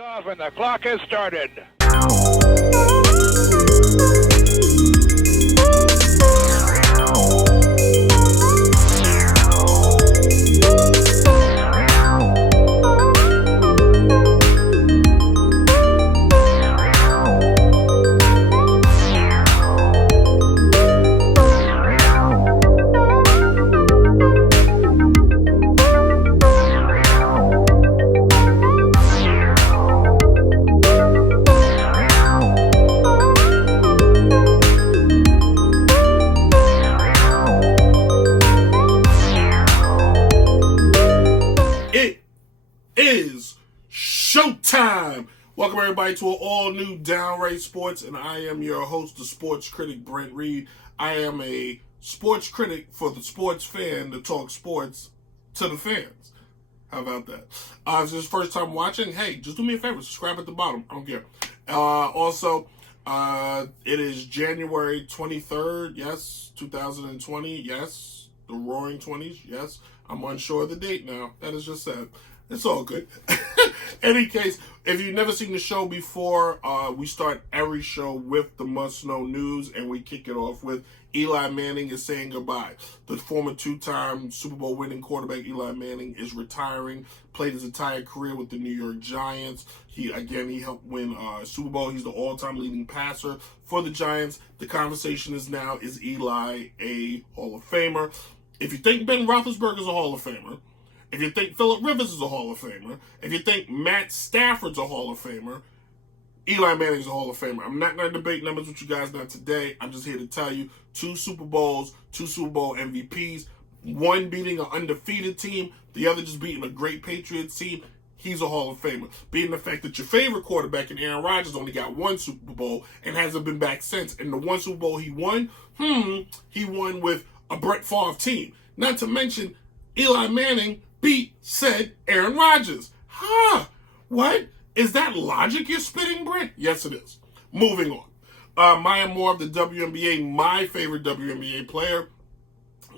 Off and the clock has started. Is Showtime. Welcome everybody to an all-new Downright Sports, and I am your host, the sports critic, Brent Reed. I am a sports critic for the sports fan to talk sports to the fans. How about that? If this is your first time watching, hey, just do me a favor, subscribe at the bottom. I don't care. It is January 23rd, yes, 2020, yes, the roaring 20s, yes. I'm unsure of the date now. That is just sad. It's all good. Any case, if you've never seen the show before, we start every show with the must-know news, and we kick it off with Eli Manning is saying goodbye. The former two-time Super Bowl winning quarterback Eli Manning is retiring, played his entire career with the New York Giants. He helped win Super Bowl. He's the all-time leading passer for the Giants. The conversation is now, is Eli a Hall of Famer? If you think Ben Roethlisberger is a Hall of Famer, if you think Phillip Rivers is a Hall of Famer, if you think Matt Stafford's a Hall of Famer, Eli Manning's a Hall of Famer. I'm not going to debate numbers with you guys not today. I'm just here to tell you 2 Super Bowls, 2 Super Bowl MVPs, one beating an undefeated team, the other just beating a great Patriots team. He's a Hall of Famer. Being the fact that your favorite quarterback in Aaron Rodgers only got 1 Super Bowl and hasn't been back since. And the 1 Super Bowl he won with a Brent Favre team. Not to mention, Eli Manning beat said Aaron Rodgers. What? Is that logic you're spitting, Brent? Yes, it is. Moving on. Maya Moore of the WNBA, my favorite WNBA player,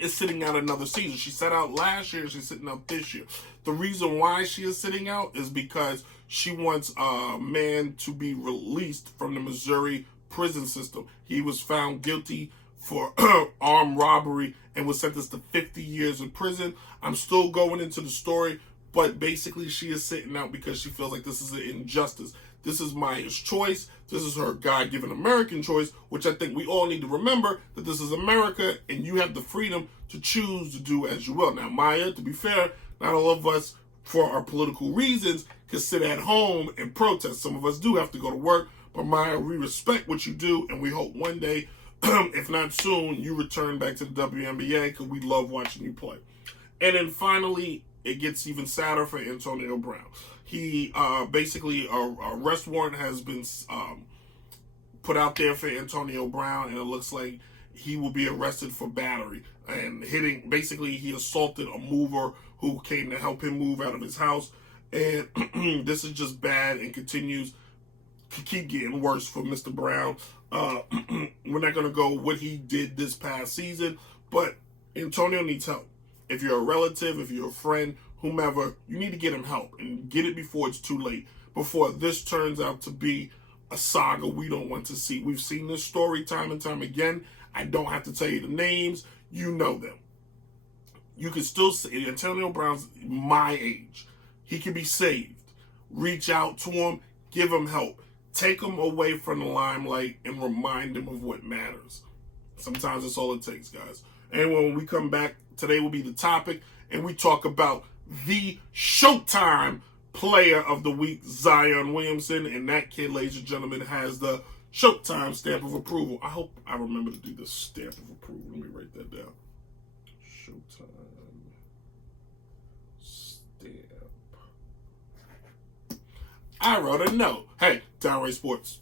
is sitting out another season. She sat out last year, she's sitting out this year. The reason why she is sitting out is because she wants a man to be released from the Missouri prison system. He was found guilty for armed robbery and was sentenced to 50 years in prison. I'm still going into the story, but basically she is sitting out because she feels like this is an injustice. This is Maya's choice. This is her God-given American choice, which I think we all need to remember that this is America and you have the freedom to choose to do as you will. Now, Maya, to be fair, not all of us, for our political reasons, can sit at home and protest. Some of us do have to go to work, but Maya, we respect what you do, and we hope one day, if not soon, you return back to the WNBA because we love watching you play. And then finally, it gets even sadder for Antonio Brown. He basically, a arrest warrant has been put out there for Antonio Brown, and it looks like he will be arrested for battery and basically he assaulted a mover who came to help him move out of his house. And this is just bad and continues to keep getting worse for Mr. Brown. We're not going to go what he did this past season, but Antonio needs help. If you're a relative, if you're a friend, whomever, you need to get him help and get it before it's too late, before this turns out to be a saga we don't want to see. We've seen this story time and time again. I don't have to tell you the names. You know them. You can still see Antonio Brown's my age. He can be saved. Reach out to him. Give him help. Take him away from the limelight and remind him of what matters. Sometimes that's all it takes, guys. And when we come back, today will be the topic, and we talk about the Showtime player of the week, Zion Williamson. And that kid, ladies and gentlemen, has the Showtime stamp of approval. I hope I remember to do the stamp of approval. Let me write that down. Showtime stamp. I wrote a note. Hey, Downright Sports.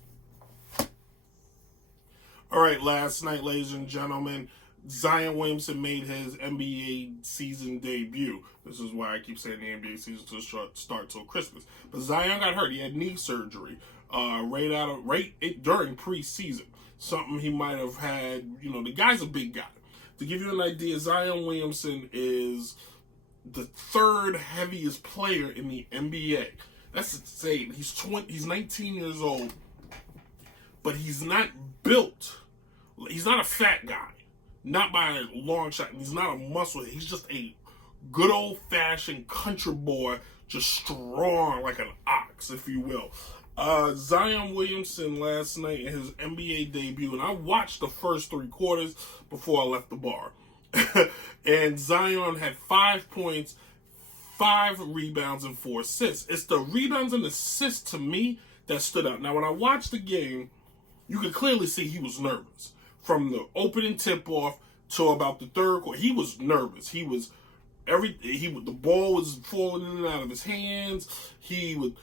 All right, last night, ladies and gentlemen, Zion Williamson made his NBA season debut. This is why I keep saying the NBA season to start till Christmas. But Zion got hurt. He had knee surgery during preseason. Something he might have had. You know, the guy's a big guy. To give you an idea, Zion Williamson is the 3rd heaviest player in the NBA. That's insane. He's 19 years old, but he's not built. He's not a fat guy, not by a long shot. He's not a muscle. He's just a good old-fashioned country boy, just strong like an ox, if you will. Zion Williamson last night in his NBA debut, and I watched the first 3 quarters before I left the bar. And Zion had 5 points, 5 rebounds, and 4 assists. It's the rebounds and assists to me that stood out. Now, when I watched the game, you could clearly see he was nervous. From the opening tip-off to about the third quarter, he was nervous. The ball was falling in and out of his hands. He would,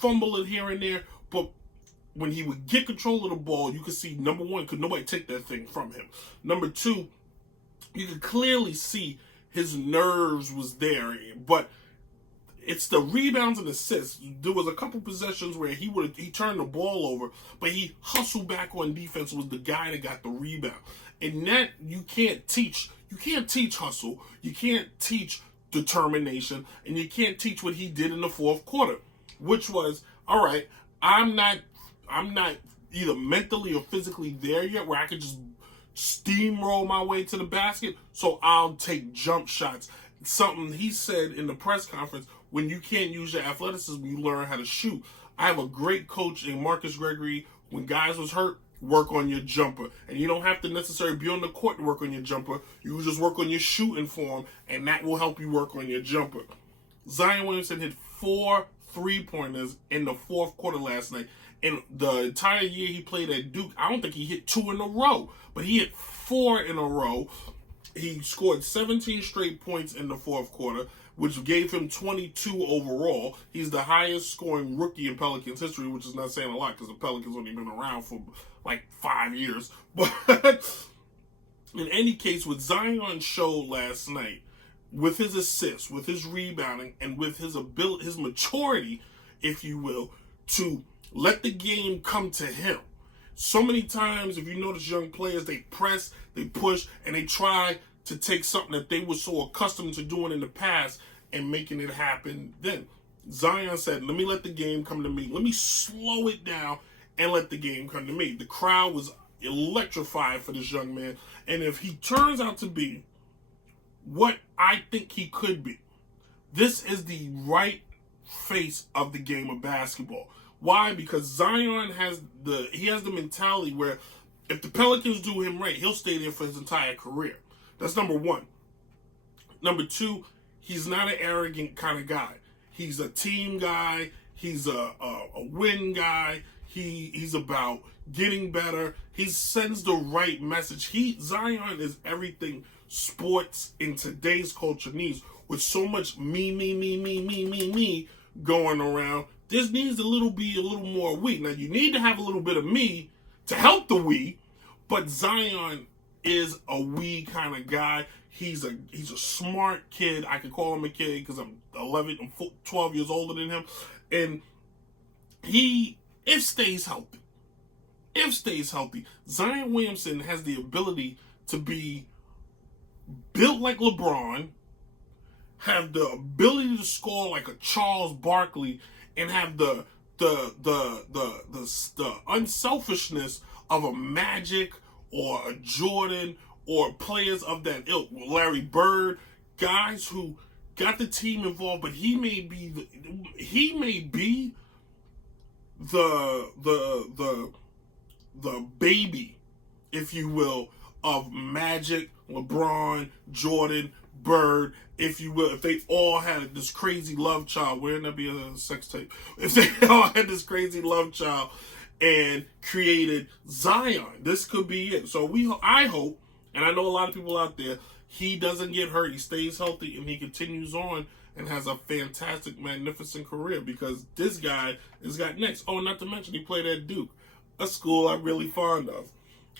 fumble it here and there. But when he would get control of the ball, you could see, number one, could nobody take that thing from him. Number two, you could clearly see his nerves was there. But it's the rebounds and assists. There was a couple possessions where he turned the ball over, but he hustled back on defense, was the guy that got the rebound. And that you can't teach. You can't teach hustle. You can't teach determination. And you can't teach what he did in the fourth quarter, which was, all right, I'm not either mentally or physically there yet where I could just steamroll my way to the basket, so I'll take jump shots. Something he said in the press conference, when you can't use your athleticism, you learn how to shoot. I have a great coach in Marcus Gregory. When guys was hurt, work on your jumper. And you don't have to necessarily be on the court to work on your jumper. You just work on your shooting form, and that will help you work on your jumper. Zion Williamson hit 4 3-pointers in the fourth quarter last night. And the entire year he played at Duke, I don't think he hit 2 in a row, but he hit 4 in a row. He scored 17 straight points in the fourth quarter, which gave him 22 overall. He's the highest scoring rookie in Pelicans history, which is not saying a lot because the Pelicans only been around for like 5 years. But in any case, what Zion showed last night, with his assists, with his rebounding, and with his ability, his maturity, if you will, to let the game come to him. So many times, if you notice young players, they press, they push, and they try to take something that they were so accustomed to doing in the past and making it happen then. Zion said, let me let the game come to me. Let me slow it down and let the game come to me. The crowd was electrified for this young man. And if he turns out to be what I think he could be, this is the right face of the game of basketball. Why? Because Zion has the mentality where if the Pelicans do him right, he'll stay there for his entire career. That's number one. Number two, he's not an arrogant kind of guy. He's a team guy. He's a win guy. He's about getting better. He sends the right message. Zion is everything sports in today's culture needs. With so much me going around, this needs a little more we. Now, you need to have a little bit of me to help the we, but Zion is a we kind of guy. He's a smart kid. I can call him a kid because I'm 12 years older than him. And if stays healthy, Zion Williamson has the ability to be built like LeBron, have the ability to score like a Charles Barkley, and have the unselfishness of a Magic or a Jordan or players of that ilk, Larry Bird, guys who got the team involved, but he may be the baby, if you will, of Magic, LeBron, Jordan, Bird, if you will. If they all had this crazy love child, wouldn't that be a sex tape? If they all had this crazy love child and created Zion, this could be it. So I hope, and I know a lot of people out there, he doesn't get hurt, he stays healthy, and he continues on and has a fantastic, magnificent career, because this guy has got next. Oh, not to mention he played at Duke, a school I'm really fond of.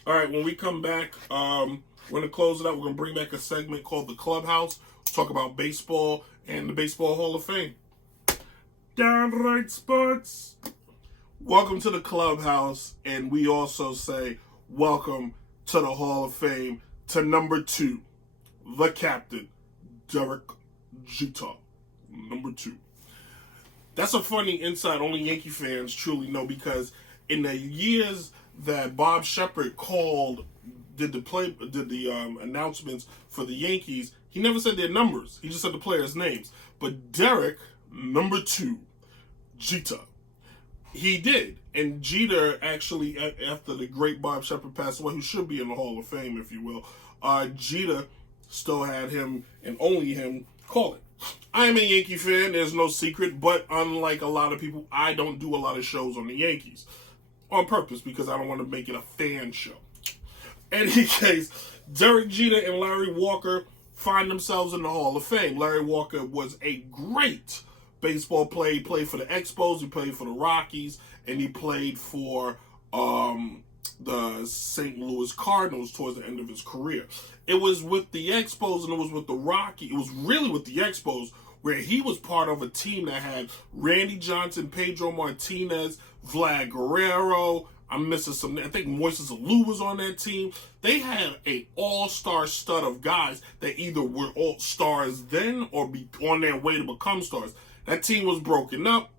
All right, when we come back, we're going to close it out. We're going to bring back a segment called The Clubhouse. Talk about baseball and the Baseball Hall of Fame. Downright Sports. Welcome to the Clubhouse, and we also say welcome to the Hall of Fame to number 2, the captain, Derek Jeter. Number 2. That's a funny insight only Yankee fans truly know, because in the years that Bob Shepard did the announcements for the Yankees, he never said their numbers. He just said the players' names. But Derek, number 2, Jeter, he did. And Jeter actually, after the great Bob Shepard passed away, who should be in the Hall of Fame, if you will, Jeter still had him and only him call it. I am a Yankee fan, there's no secret, but unlike a lot of people, I don't do a lot of shows on the Yankees. On purpose, because I don't want to make it a fan show. In any case, Derek Jeter and Larry Walker find themselves in the Hall of Fame. Larry Walker was a great baseball player. He played for the Expos, he played for the Rockies, and he played for the St. Louis Cardinals towards the end of his career. It was with the Expos and it was with the Rockies. It was really with the Expos where he was part of a team that had Randy Johnson, Pedro Martinez, Vlad Guerrero. I'm missing some. I think Moises Alou was on that team. They had an all-star stud of guys that either were all stars then or be on their way to become stars. That team was broken up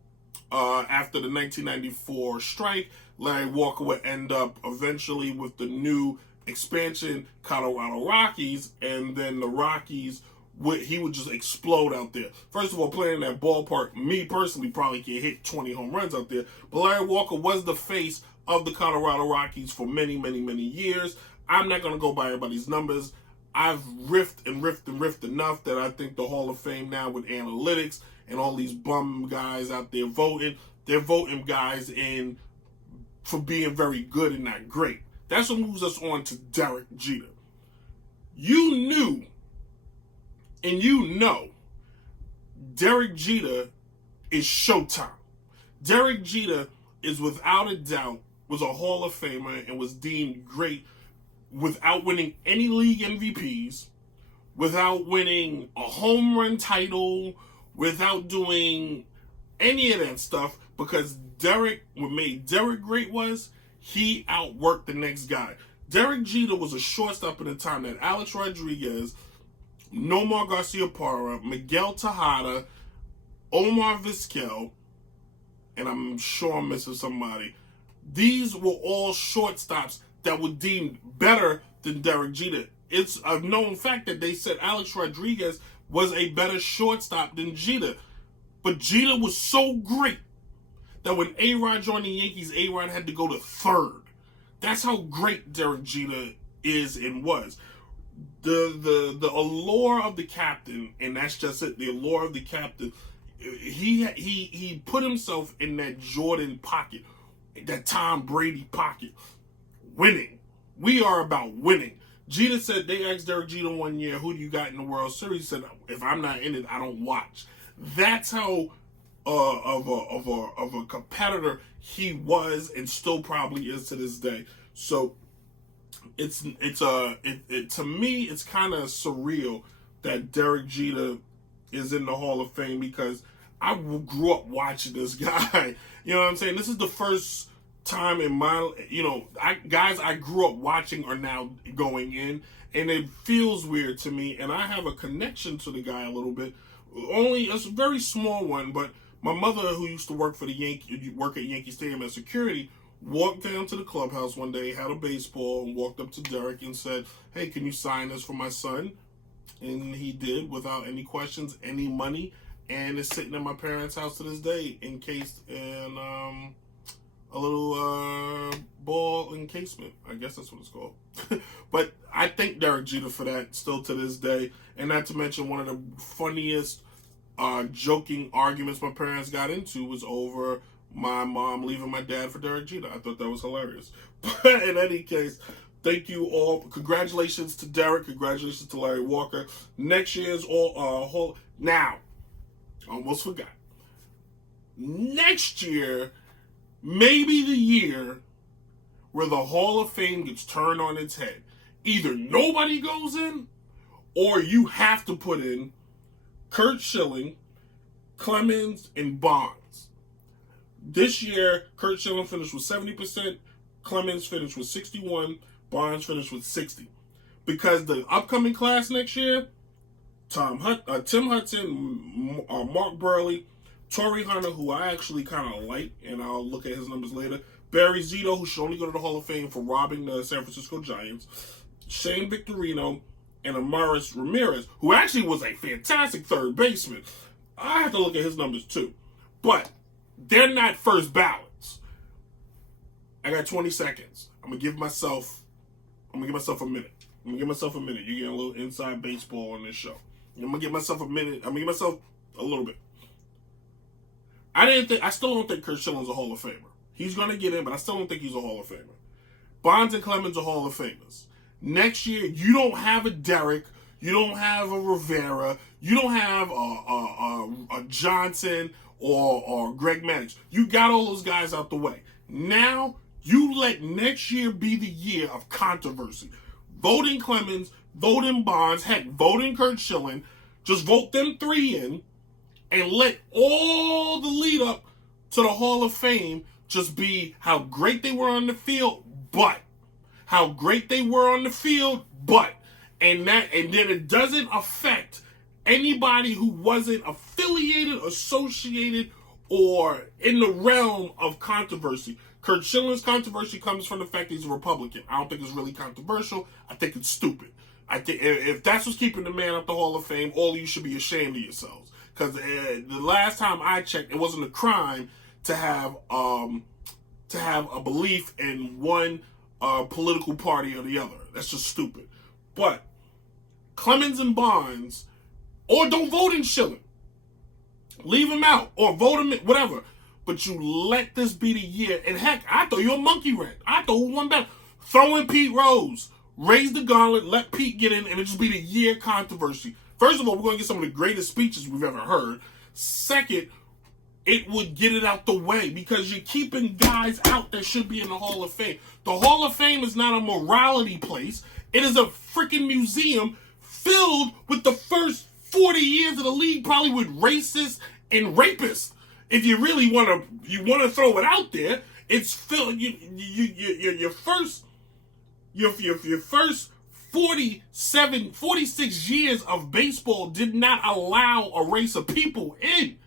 after the 1994 strike. Larry Walker would end up eventually with the new expansion Colorado Rockies, and then the Rockies he would just explode out there. First of all, playing in that ballpark, me personally probably can hit 20 home runs out there. But Larry Walker was the face of the Colorado Rockies for many, many, many years. I'm not going to go by everybody's numbers. I've riffed enough that I think the Hall of Fame now with analytics and all these bum guys out there voting, they're voting guys in for being very good and not great. That's what moves us on to Derek Jeter. You knew and you know Derek Jeter is Showtime. Derek Jeter is without a doubt was a Hall of Famer and was deemed great without winning any league MVPs, without winning a home run title, without doing any of that stuff, because what made Derek great was he outworked the next guy. Derek Jeter was a shortstop in the time that Alex Rodriguez, Nomar Garciaparra, Miguel Tejada, Omar Vizquel, and I'm sure I'm missing somebody. These were all shortstops that were deemed better than Derek Jeter. It's a known fact that they said Alex Rodriguez was a better shortstop than Jeter. But Jeter was so great that when A-Rod joined the Yankees, A-Rod had to go to third. That's how great Derek Jeter is and was. The allure of the captain, and that's just it, the allure of the captain, he put himself in that Jordan pocket, that Tom Brady pocket. Winning. We are about winning. Jeter said, they asked Derek Jeter one year, who do you got in the World Series? He said, if I'm not in it, I don't watch. That's how of a competitor he was and still probably is to this day. So to me, it's kind of surreal that Derek Jeter is in the Hall of Fame, because I grew up watching this guy. You know what I'm saying? This is the first time in my, guys I grew up watching are now going in, and it feels weird to me, and I have a connection to the guy a little bit. Only a very small one, but my mother, who used to work at Yankee Stadium as security, walked down to the clubhouse one day, had a baseball, and walked up to Derek and said, hey, can you sign this for my son? And he did, without any questions, any money, and it's sitting in my parents' house to this day, encased in a little ball encasement. I guess that's what it's called. But I thank Derek Jeter for that still to this day. And not to mention, one of the funniest joking arguments my parents got into was over my mom leaving my dad for Derek Jeter. I thought that was hilarious. But in any case, thank you all. Congratulations to Derek. Congratulations to Larry Walker. Next year's whole. Now, almost forgot. Next year, maybe the year where the Hall of Fame gets turned on its head. Either nobody goes in, or you have to put in Curt Schilling, Clemens, and Bonds. This year, Curt Schilling finished with 70%, Clemens finished with 61%, Bonds finished with 60%. Because the upcoming class next year, Tim Hudson, Mark Burley, Torrey Hunter, who I actually kind of like, and I'll look at his numbers later. Barry Zito, who should only go to the Hall of Fame for robbing the San Francisco Giants. Shane Victorino, and Amaris Ramirez, who actually was a fantastic third baseman. I have to look at his numbers too. But they're not first ballots. I got 20 seconds. I'm gonna give myself a minute. You're getting a little inside baseball on this show. I'm gonna give myself a minute. I'm gonna give myself a little bit. I still don't think Curt Schilling's a Hall of Famer. He's gonna get in, but I still don't think he's a Hall of Famer. Bonds and Clemens are Hall of Famers. Next year, you don't have a Derek, you don't have a Rivera, you don't have a Johnson or Greg Maddux. You got all those guys out the way. Now, you let next year be the year of controversy. Voting Clemens, voting Bonds, heck, voting Curt Schilling. Just vote them three in and let all the lead up to the Hall of Fame just be how great they were on the field, but how great they were on the field, but and then it doesn't affect anybody who wasn't affiliated, associated, or in the realm of controversy. Curt Schilling's controversy comes from the fact that he's a Republican. I don't think it's really controversial. I think it's stupid. I think if that's what's keeping the man up the Hall of Fame, all of you should be ashamed of yourselves. Because the last time I checked, it wasn't a crime to have a belief in one political party or the other. That's just stupid. But Clemens and Bonds, or don't vote in Schilling. Leave him out, or vote him in, whatever. But you let this be the year. And heck, I throw you a monkey wrench. I throw one better. Throw in Pete Rose. Raise the gauntlet. Let Pete get in, and it just be the year controversy. First of all, we're going to get some of the greatest speeches we've ever heard. Second, it would get it out the way because you're keeping guys out that should be in the Hall of Fame. The Hall of Fame is not a morality place. It is a freaking museum filled with the first 40 years of the league, probably with racists and rapists. If you really want to throw it out there, it's filled. Your first 46 years of baseball did not allow a race of people in,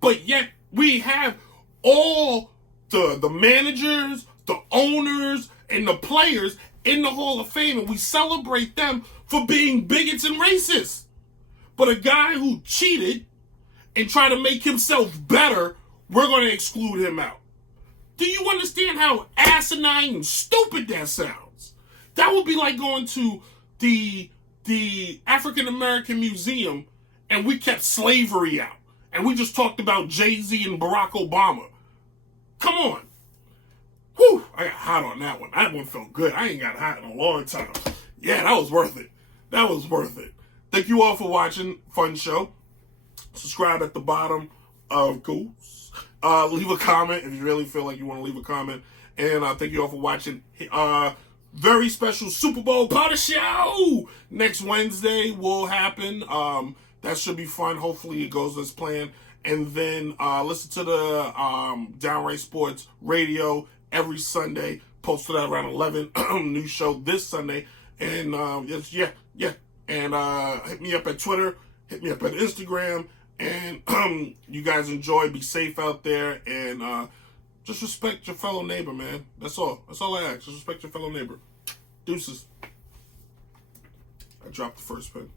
but yet we have all the managers, the owners, and the players in the Hall of Fame, and we celebrate them for being bigots and racists. But a guy who cheated and tried to make himself better, we're going to exclude him out. Do you understand how asinine and stupid that sounds? That would be like going to the African American Museum and we kept slavery out. And we just talked about Jay-Z and Barack Obama. Come on. Whew, I got hot on that one. That one felt good. I ain't got hot in a long time. Yeah, that was worth it. That was worth it. Thank you all for watching. Fun show. Subscribe at the bottom, of course. Leave a comment if you really feel like you want to leave a comment. And thank you all for watching. Very special Super Bowl party show next Wednesday will happen. That should be fun. Hopefully it goes as planned. And then listen to the Downright Sports Radio every Sunday. Posted at around 11. New show this Sunday. And yeah. And hit me up at Twitter. Hit me up at Instagram. And you guys enjoy. Be safe out there. And just respect your fellow neighbor, man. That's all. That's all I ask. Just respect your fellow neighbor. Deuces. I dropped the first pin.